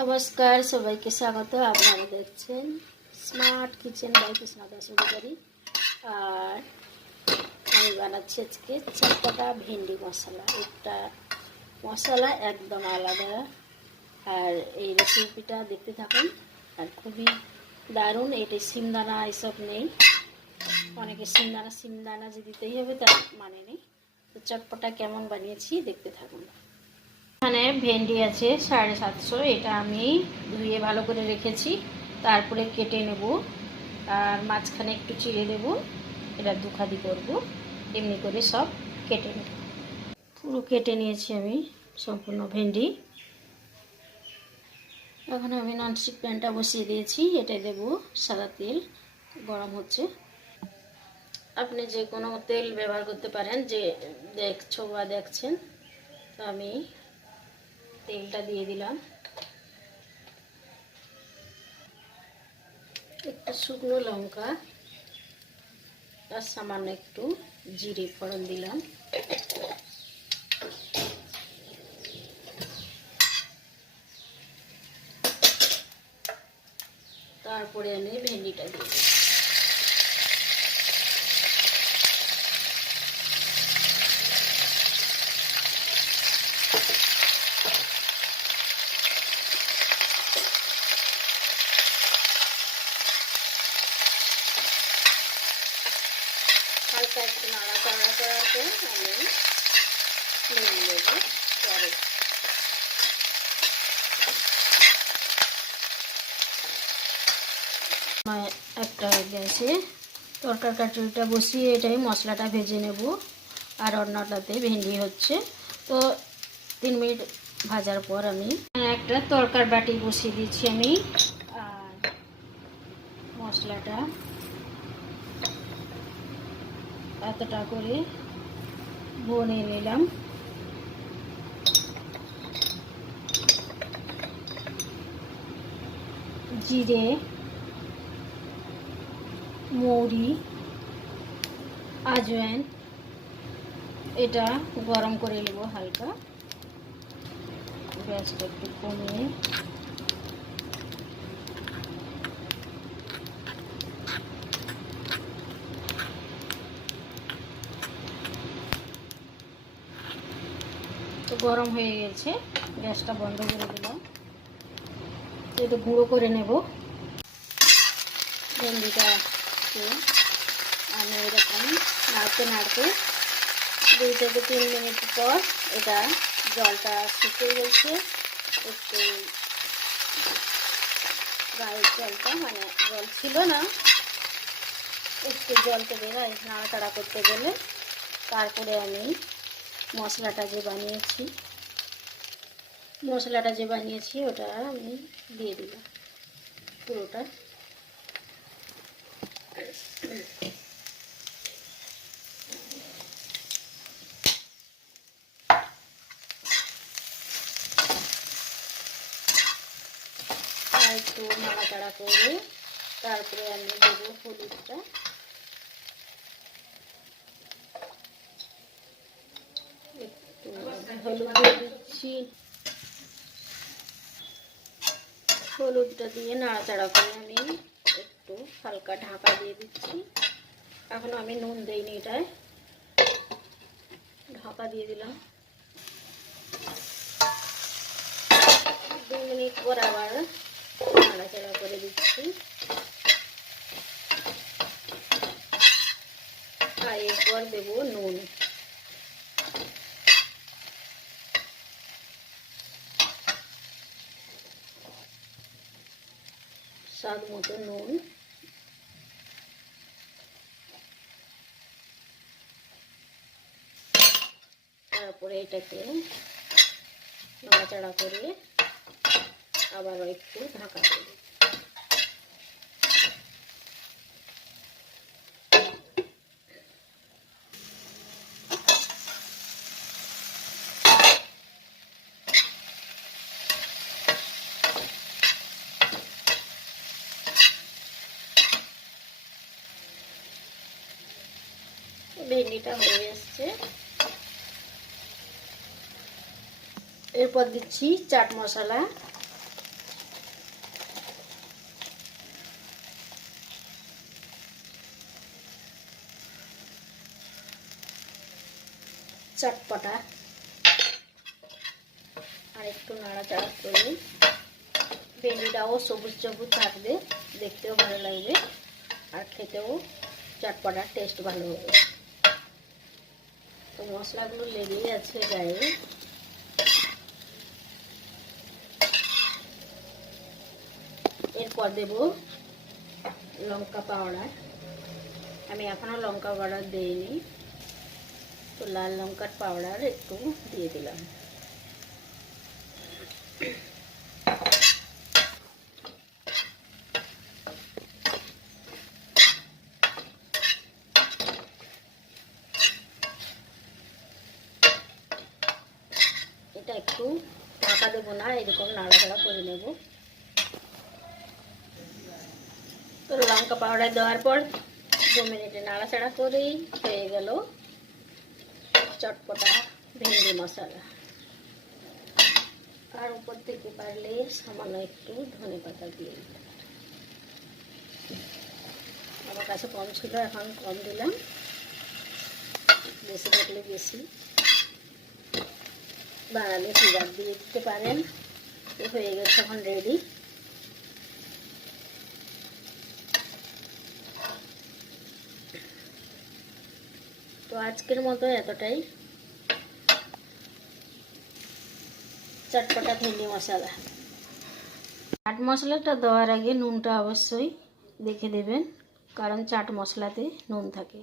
নমস্কার, সবাইকে স্বাগত। আপনারা দেখছেন smart kitchen by Krishna Das Adhikari আর আমি বানাচ্ছি আজকে চটপটা ভেন্ডি মশলা। একটা মশলা একদম আলাদা। আর এই রেসিপিটা দেখতে থাকুন। আর খুবই দারুণ। এটি সিমদানা এসব নেই। অনেকে সিমদানা সিমদানা যে দিতেই হবে তার মানে নেই। তো চটপটা কেমন বানিয়েছি দেখতে থাকুন। এখানে ভেন্ডি আছে সাড়ে সাতশো, এটা আমি ধুয়ে ভালো করে রেখেছি, তারপরে কেটে নেব, আর মাঝখানে একটু চিড়ে দেব, এটা দুখাদি করব, এমনি করে সব কেটে নেব। পুরো কেটে নিয়েছি আমি সম্পূর্ণ ভেন্ডি। এখন আমি ননস্টিক প্যানটা বসিয়ে দিয়েছি এটাই দেব সাদা তেল, গরম হচ্ছে। আপনি যে কোনো তেল ব্যবহার করতে পারেন, যে দেখছ বা দেখছেন আমি তেলটা দিয়ে দিলাম। একটু শুকনো লঙ্কা আর সামান্য একটু জিরে ফোড়ন দিলাম। তারপরে আমি ভেন্ডিটা দিয়ে হালকা একটু করার পর আমি নুন একটা গ্যাসে তরকার কাটুরিটা বসিয়ে এটাই মশলাটা ভেজে নেব। আর অন্যটাতে ভেন্ডি হচ্ছে। তো তিন মিনিট ভাজার পর আমি একটা তরকার বাটি বসিয়ে দিচ্ছি আমি। আর মশলাটা এতটা করে বনে নিলাম। জিরে, মৌরি, আজওয়াইন, এটা গরম করে নেব হালকা। গ্যাসটা একটু কমিয়ে গরম হয়ে গেছে। গ্যাসটা বন্ধ করে দিলাম। এটা গুঁড়ো করে নেব। ভেন্ডিটাকে আমি এরকম নাড়তে নাড়তে দুই থেকে তিন মিনিট পর এটা জলটা শুকিয়ে গেছে। একটু গায়ের জলটা মানে জল ছিল না। একটু জলটা বেরোয় নাড়াচাড়া করতে গেলে তারপরে আমি মশলাটা যে বানিয়েছি, মশলাটা যে বানিয়েছি ওটা আমি দিয়ে দিলাম পুরোটা। একটু নাড়াচাড়া করে তারপরে আমি দেবো হলুদটা। হলুদ দিচ্ছি। হলুদটা দিয়ে নাড়াচাড়া করে আমি একটু হালকা ঢাকা দিয়ে দিচ্ছি। এখন আমি নুন দিইনি এটায়। ঢাকা দিয়ে দিলাম। দু মিনিট পর আবার নাড়াচাড়া করে দিচ্ছি। আর এরপর দেবো নুন। স্বাদ মতো নুন। তারপরে এটাকে নাড়াচাড়া করে আবার একটু ঢাকা দেব ভেন্ডিটা হয়ে এসছে এরপর দিচ্ছি চাট মশলা। চটপটা আর একটু নাড়াচাড়া করে ভেন্ডিটাও সবুজ সবুজ থাকবে, দেখতেও ভালো লাগবে। আর খেতেও চটপটার টেস্ট ভালো হবে। তো মশলাগুলো লেগেই আছে গায়ে। এরপর দেব লঙ্কা পাউডার আমি এখনও লঙ্কা পাউডার দিইনি। তো লাল লঙ্কার পাউডার একটু দিয়ে দিলাম এটা একটু ঢাকা দেবো না, এরকম নাড়াচাড়া করে নেব। তো লঙ্কা পাউডার দেওয়ার পর দু মিনিটে নাড়াচাড়া করেই হয়ে গেল চটপটা ভেন্ডি মশলা। আর উপর থেকে পারলে সামান্য একটু ধনে পাতা দিয়ে আমার কাছে কম ছিল, এখন কম দিলাম। বেশি থাকলে বেশি। বানালে ফিগার দিয়ে দিতে পারেন। হয়ে গেছে এখন রেডি তো আজকের মতো এতটাই। চটপটা ভেন্ডি মশলা। চাট মশলাটা দেওয়ার আগে নুনটা অবশ্যই দেখে দেবেন, কারণ চাট মশলাতে নুন থাকে।